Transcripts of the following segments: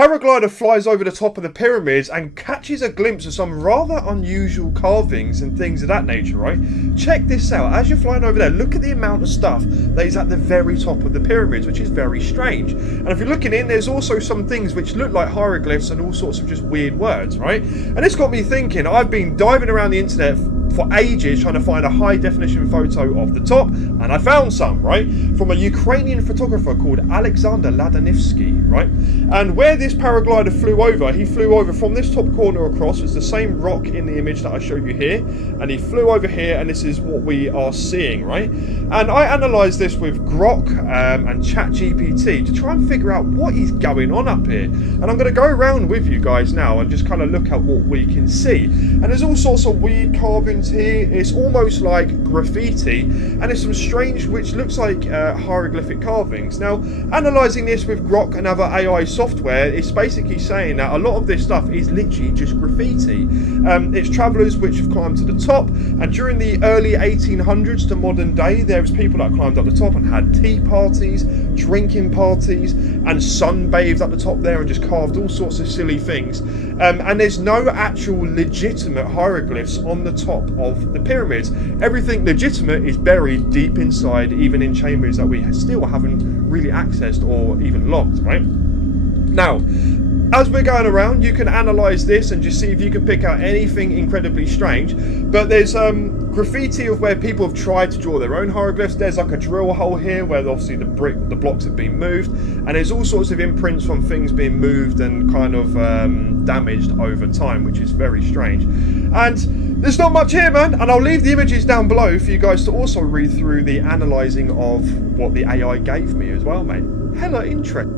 paraglider flies over the top of the pyramids and catches a glimpse of some rather unusual carvings and things of that nature, right? Check this out. As you're flying over there, look at the amount of stuff that is at the very top of the pyramids, which is very strange. And if you're looking in, there's also some things which look like hieroglyphs and all sorts of just weird words, right? And this got me thinking. I've been diving around the internet for ages trying to find a high definition photo of the top, and I found some, right, from a Ukrainian photographer called Alexander Ladanivsky, right? And where this paraglider flew over, he flew over from this top corner across. It's the same rock in the image that I showed you here, and he flew over here, and this is what we are seeing, right? And I analysed this with Grok and ChatGPT to try and figure out what is going on up here. And I'm going to go around with you guys now and just kind of look at what we can see. And there's all sorts of weird carvings here. It's almost like graffiti, and there's some strange, which looks like hieroglyphic carvings. Now, analysing this with Grok and other AI software, it's basically saying that a lot of this stuff is literally just graffiti. It's travellers which have climbed to the top, and during the early 1800s to modern day, there was people that climbed up the top and had tea parties, drinking parties, and sunbathed at the top there and just carved all sorts of silly things. And there's no actual legitimate hieroglyphs on the top of the pyramids. Everything legitimate is buried deep inside, even in chambers that we still haven't really accessed or even locked, right? Now, as we're going around, you can analyse this and just see if you can pick out anything incredibly strange. But there's graffiti of where people have tried to draw their own hieroglyphs. There's like a drill hole here where obviously the blocks have been moved, and there's all sorts of imprints from things being moved and kind of damaged over time, which is very strange. And there's not much here, man, and I'll leave the images down below for you guys to also read through the analysing of what the AI gave me as well, mate. Hella interesting.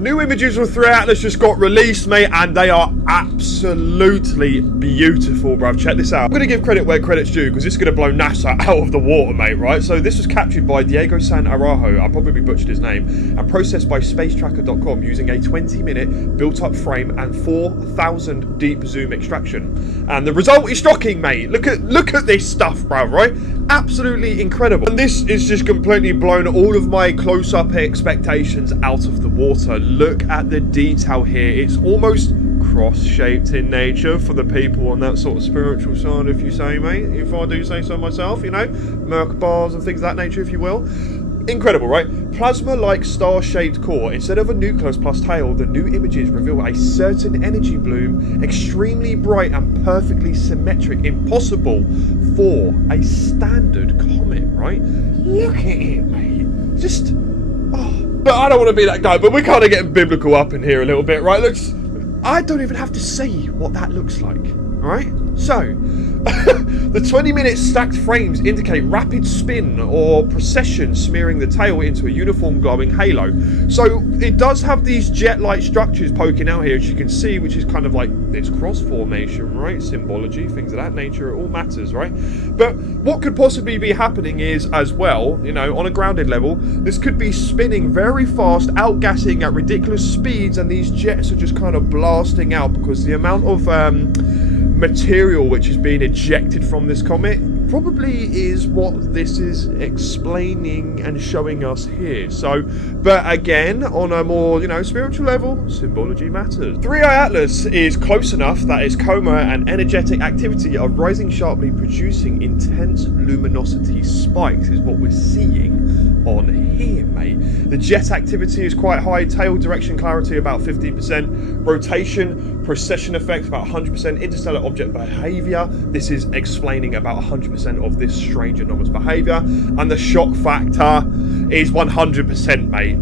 New images from THRLL Atlas just got released, mate, and they are absolutely beautiful, bruv. Check this out. I'm going to give credit where credit's due, because this is going to blow NASA out of the water, mate, right? So this was captured by Diego San Arajo, I probably butchered his name, and processed by spacetracker.com using a 20-minute built-up frame and 4,000 deep zoom extraction. And the result is shocking, mate. Look at this stuff, bruv, right? Absolutely incredible. And this is just completely blown all of my close-up expectations out of the water. Look at the detail here. It's almost cross-shaped in nature for the people on that sort of spiritual side, if you say, mate. If I do say so myself, you know, Merc bars and things of that nature, if you will. Incredible, right? Plasma-like star-shaped core. Instead of a nucleus plus tail, the new images reveal a certain energy bloom, extremely bright and perfectly symmetric, impossible for a standard comet, right? Look at it, mate. Just, oh. But I don't want to be that guy, but we're kind of getting biblical up in here a little bit, right? Looks, I don't even have to say what that looks like, right? So, the 20-minute stacked frames indicate rapid spin or precession, smearing the tail into a uniform glowing halo. So it does have these jet-like structures poking out here, as you can see, which is kind of like its cross formation, right? Symbology, things of that nature, it all matters, right? But what could possibly be happening is, as well, you know, on a grounded level, this could be spinning very fast, outgassing at ridiculous speeds, and these jets are just kind of blasting out because the amount of material which is being ejected from this comet probably is what this is explaining and showing us here. So, but again, on a more, spiritual level, symbology matters. 3i Atlas is close enough that its coma and energetic activity are rising sharply, producing intense luminosity spikes, is what we're seeing on here, mate. The jet activity is quite high, tail direction clarity about 15%, rotation, precession effect about 100%, interstellar object behavior, this is explaining about 100% of this strange anomalous behavior, and the shock factor is 100%, mate.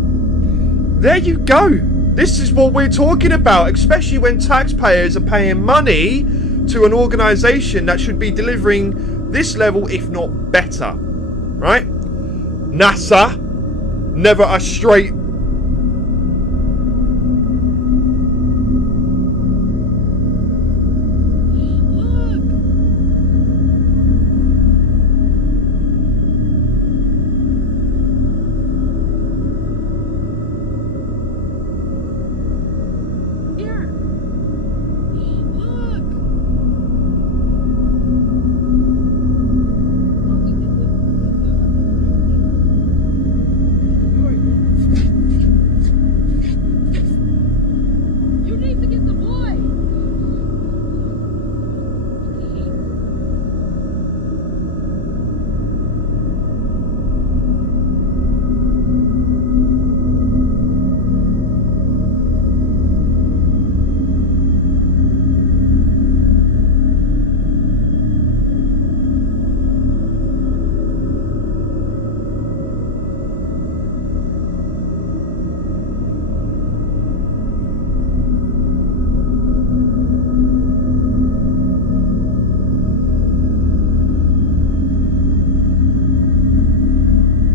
There you go. This is what we're talking about, especially when taxpayers are paying money to an organization that should be delivering this level, if not better, right? NASA, never a straight.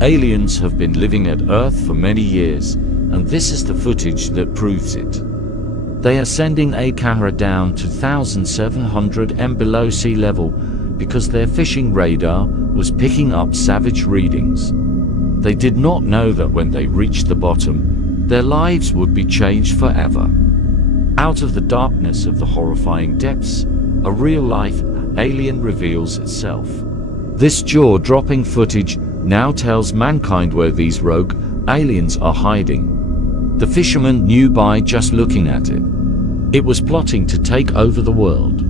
Aliens have been living at Earth for many years, and this is the footage that proves it. They are sending a camera down to 1,700 m below sea level because their fishing radar was picking up savage readings. They did not know that when they reached the bottom, their lives would be changed forever. Out of the darkness of the horrifying depths, a real-life alien reveals itself. This jaw-dropping footage now tells mankind where these rogue aliens are hiding. The fisherman knew by just looking at it. It was plotting to take over the world.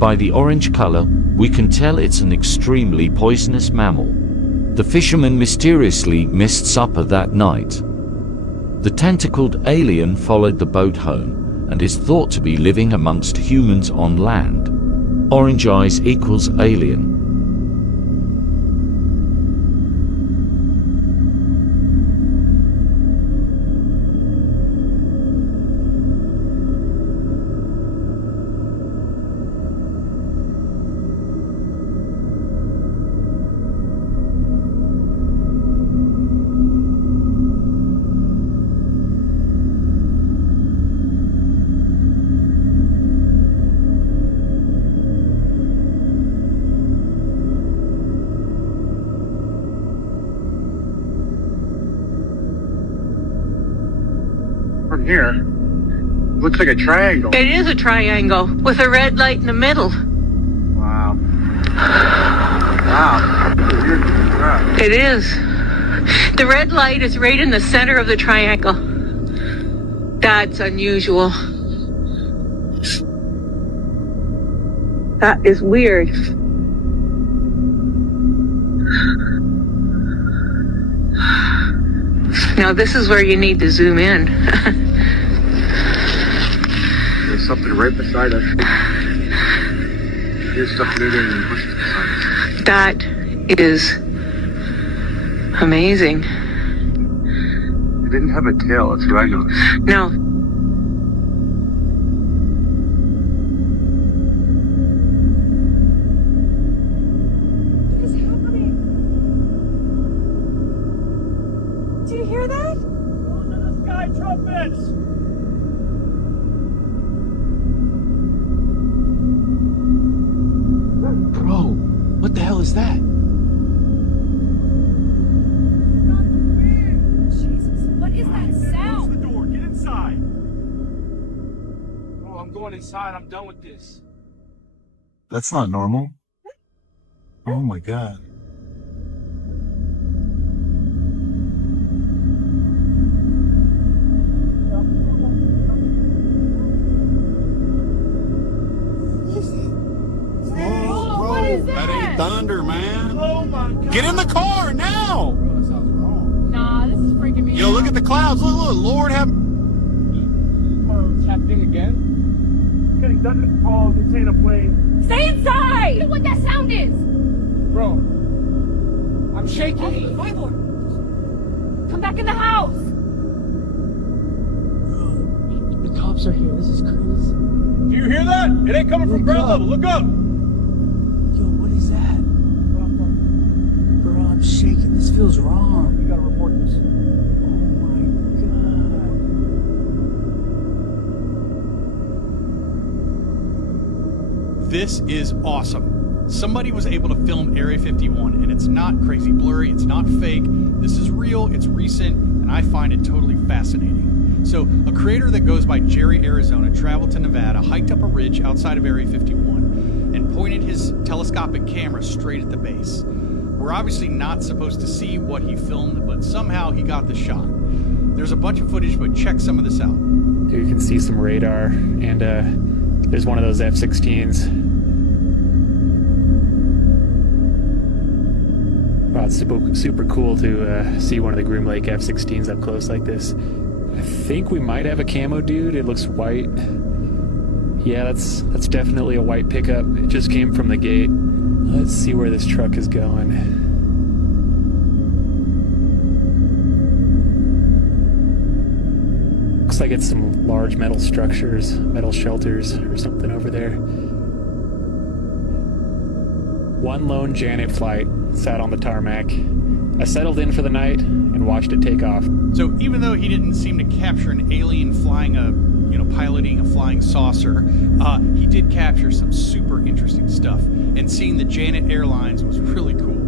By the orange color, we can tell it's an extremely poisonous mammal. The fisherman mysteriously missed supper that night. The tentacled alien followed the boat home and is thought to be living amongst humans on land. Orange eyes equals alien. From here, looks like a triangle. It is a triangle with a red light in the middle. Wow. Wow. It is. The red light is right in the center of the triangle. That's unusual. That is weird. Now this is where you need to zoom in. There's something right beside us. There's stuff moving in the bushes beside us. That is amazing. It didn't have a tail, that's what I noticed. No. What is happening? Do you hear that? Those are the sky trumpets! Bro, what the hell is that? Jesus, what is that Close sound? the door, get inside! Bro, I'm going inside. I'm done with this. That's not normal. Oh my god. What is that? That ain't thunder, man. Oh my god. Get in the car now. Bro, that sounds wrong. Nah, this is freaking me Yo, out. look at the clouds. Look, Lord have. Tapped in again. Getting thunder calls. This ain't a plane. Stay inside! You know what that sound is? Bro, I'm shaking. Hey, Ivor! Come back in the house! The cops are here. This is crazy. Do you hear that? It ain't coming from ground level. Look up. Yo, what is that? Bro, I'm shaking. This feels wrong. We gotta report this. Oh my god. This is awesome. Somebody was able to film Area 51, and it's not crazy blurry, it's not fake. This is real, it's recent, and I find it totally fascinating. So, a creator that goes by Jerry Arizona traveled to Nevada, hiked up a ridge outside of Area 51, and pointed his telescopic camera straight at the base. We're obviously not supposed to see what he filmed, but somehow he got the shot. There's a bunch of footage, but check some of this out. Here you can see some radar, and there's one of those F-16s. Wow, it's super cool to see one of the Groom Lake F-16s up close like this. I think we might have a camo dude. It looks white. Yeah, that's definitely a white pickup. It just came from the gate. Let's see where this truck is going. Looks like it's some large metal structures, metal shelters or something over there. One lone Janet flight sat on the tarmac. I settled in for the night and watched it take off. So even though he didn't seem to capture an alien piloting a flying saucer, he did capture some super interesting stuff. And seeing the Janet Airlines was really cool.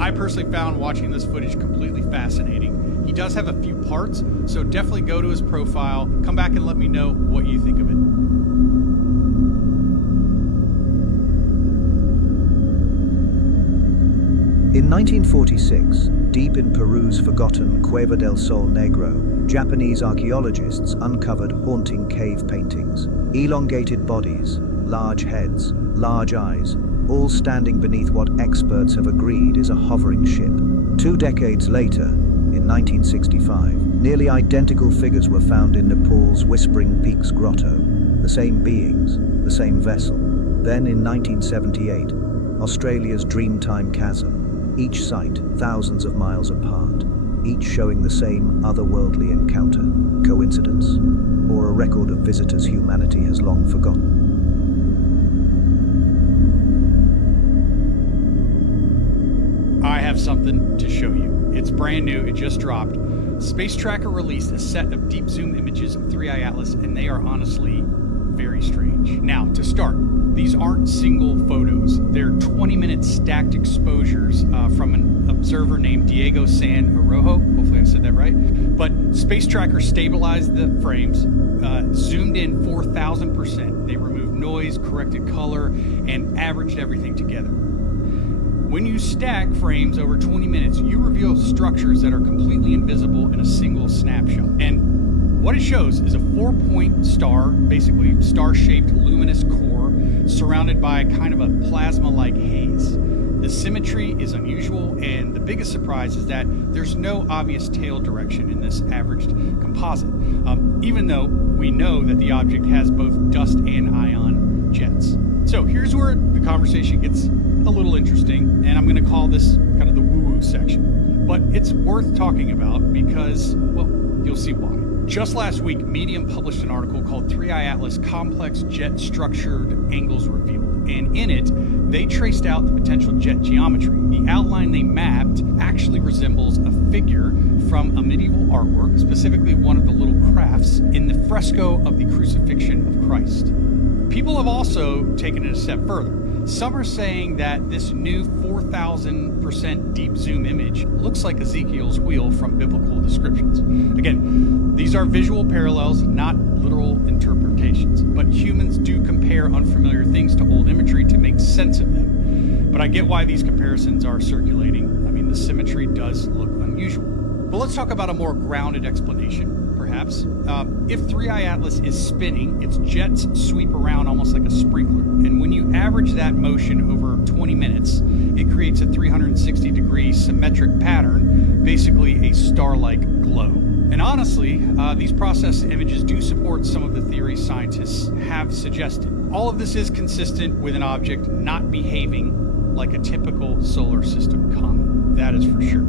I personally found watching this footage completely fascinating. He does have a few parts, so definitely go to his profile, come back and let me know what you think of it. In 1946, deep in Peru's forgotten Cueva del Sol Negro, Japanese archaeologists uncovered haunting cave paintings. Elongated bodies, large heads, large eyes, all standing beneath what experts have agreed is a hovering ship. 2 decades later, in 1965, nearly identical figures were found in Nepal's Whispering Peaks Grotto. The same beings, the same vessel. Then in 1978, Australia's Dreamtime Chasm. Each site thousands of miles apart, each showing the same otherworldly encounter. Coincidence? Or a record of visitors humanity has long forgotten? I have something to show you. It's brand new, it just dropped. Space Tracker released a set of deep zoom images of 3i Atlas, and they are honestly very strange. Now, to start, these aren't single photos. They're 20-minute stacked exposures from an observer named Diego San Arrojo. Hopefully I said that right. But Space Tracker stabilized the frames, zoomed in 4,000%. They removed noise, corrected color, and averaged everything together. When you stack frames over 20 minutes, you reveal structures that are completely invisible in a single snapshot. And what it shows is a 4-point star, basically star-shaped luminous core, surrounded by kind of a plasma-like haze. The symmetry is unusual, and the biggest surprise is that there's no obvious tail direction in this averaged composite, even though we know that the object has both dust and ion jets. So here's where the conversation gets a little interesting, and I'm going to call this kind of the woo-woo section. But it's worth talking about because, well, you'll see why. Just last week, Medium published an article called 3i Atlas Complex Jet Structured Angles Revealed, and in it, they traced out the potential jet geometry. The outline they mapped actually resembles a figure from a medieval artwork, specifically one of the little crafts in the fresco of the Crucifixion of Christ. People have also taken it a step further. Some are saying that this new 4,000% deep zoom image looks like Ezekiel's wheel from biblical descriptions. Again, these are visual parallels, not literal interpretations, but humans do compare unfamiliar things to old imagery to make sense of them. But I get why these comparisons are circulating. I mean, the symmetry does look unusual. But let's talk about a more grounded explanation, perhaps. If 3i Atlas is spinning, its jets sweep around almost like a sprinkler. And when you average that motion over 20 minutes, it creates a 360-degree symmetric pattern, basically a star-like glow. And honestly, these processed images do support some of the theories scientists have suggested. All of this is consistent with an object not behaving like a typical solar system comet. That is for sure.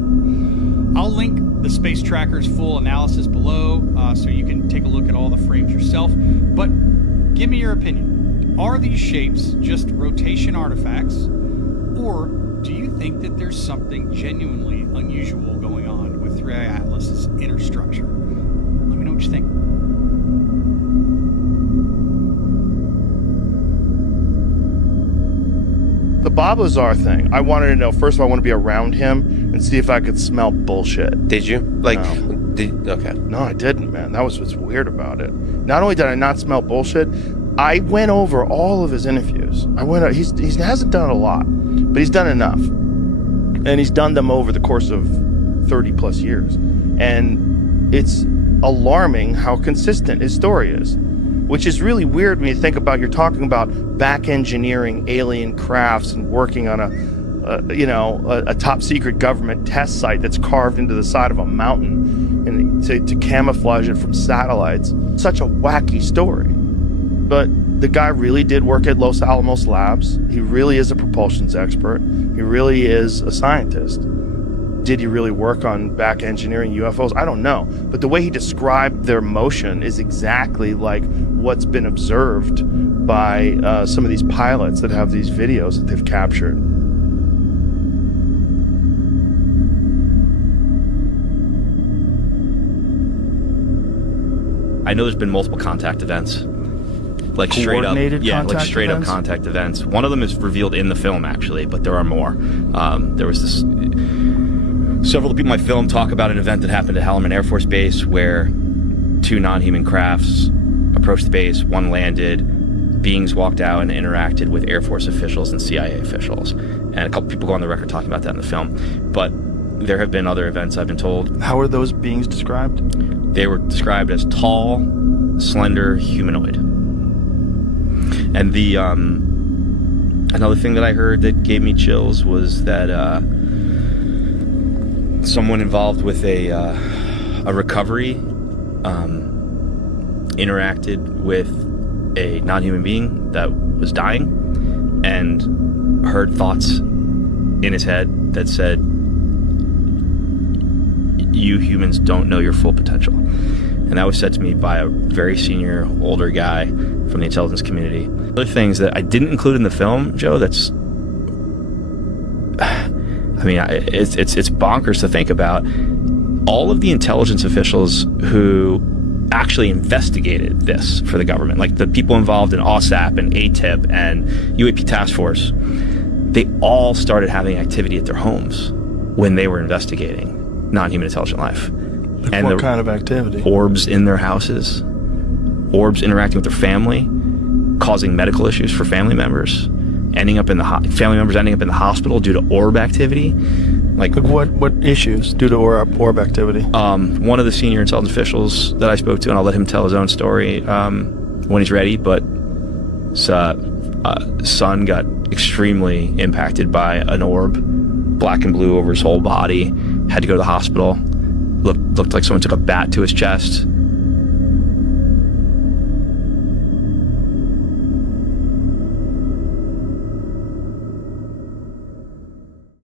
I'll link the Space Tracker's full analysis below so you can take a look at all the frames yourself. But give me your opinion. Are these shapes just rotation artifacts, or do you think that there's something genuinely unusual going on with 3i Atlas's inner structure? Let me know what you think. The Bob Lazar thing, I wanted to know, first of all, I want to be around him and see if I could smell bullshit. Did you? Okay. No, I didn't, man. That was what's weird about it. Not only did I not smell bullshit, I went over all of his interviews. He hasn't done a lot, but he's done enough. And he's done them over the course of 30 plus years. And it's alarming how consistent his story is. Which is really weird when you think about, you're talking about back engineering alien crafts and working on a top secret government test site that's carved into the side of a mountain and to camouflage it from satellites. Such a wacky story. But the guy really did work at Los Alamos Labs. He really is a propulsions expert. He really is a scientist. Did he really work on back engineering UFOs? I don't know. But the way he described their motion is exactly like what's been observed by some of these pilots that have these videos that they've captured. I know there's been multiple contact events. Like straight up, like straight up contact events. One of them is revealed in the film, actually, but there are more. There was this. Several of the people in my film talk about an event that happened at Halleman Air Force Base where two non-human crafts approached the base, one landed, beings walked out and interacted with Air Force officials and CIA officials. And a couple people go on the record talking about that in the film. But there have been other events, I've been told. How are those beings described? They were described as tall, slender, humanoid. And the another thing that I heard that gave me chills was that someone involved with a recovery interacted with a non-human being that was dying and heard thoughts in his head that said, "You humans don't know your full potential." And that was said to me by a very senior, older guy from the intelligence community. Other things that I didn't include in the film, Joe, that's... I mean, it's bonkers to think about. All of the intelligence officials who actually investigated this for the government, like the people involved in OSAP and ATIP and UAP task force, they all started having activity at their homes when they were investigating non-human intelligent life. Like and what kind of activity? Orbs in their houses, orbs interacting with their family, causing medical issues for family members. Family members ending up in the hospital due to orb activity. Like what issues due to orb activity? One of the senior intelligence officials that I spoke to, and I'll let him tell his own story when he's ready, but his son got extremely impacted by an orb, black and blue over his whole body, had to go to the hospital. Looked like someone took a bat to his chest,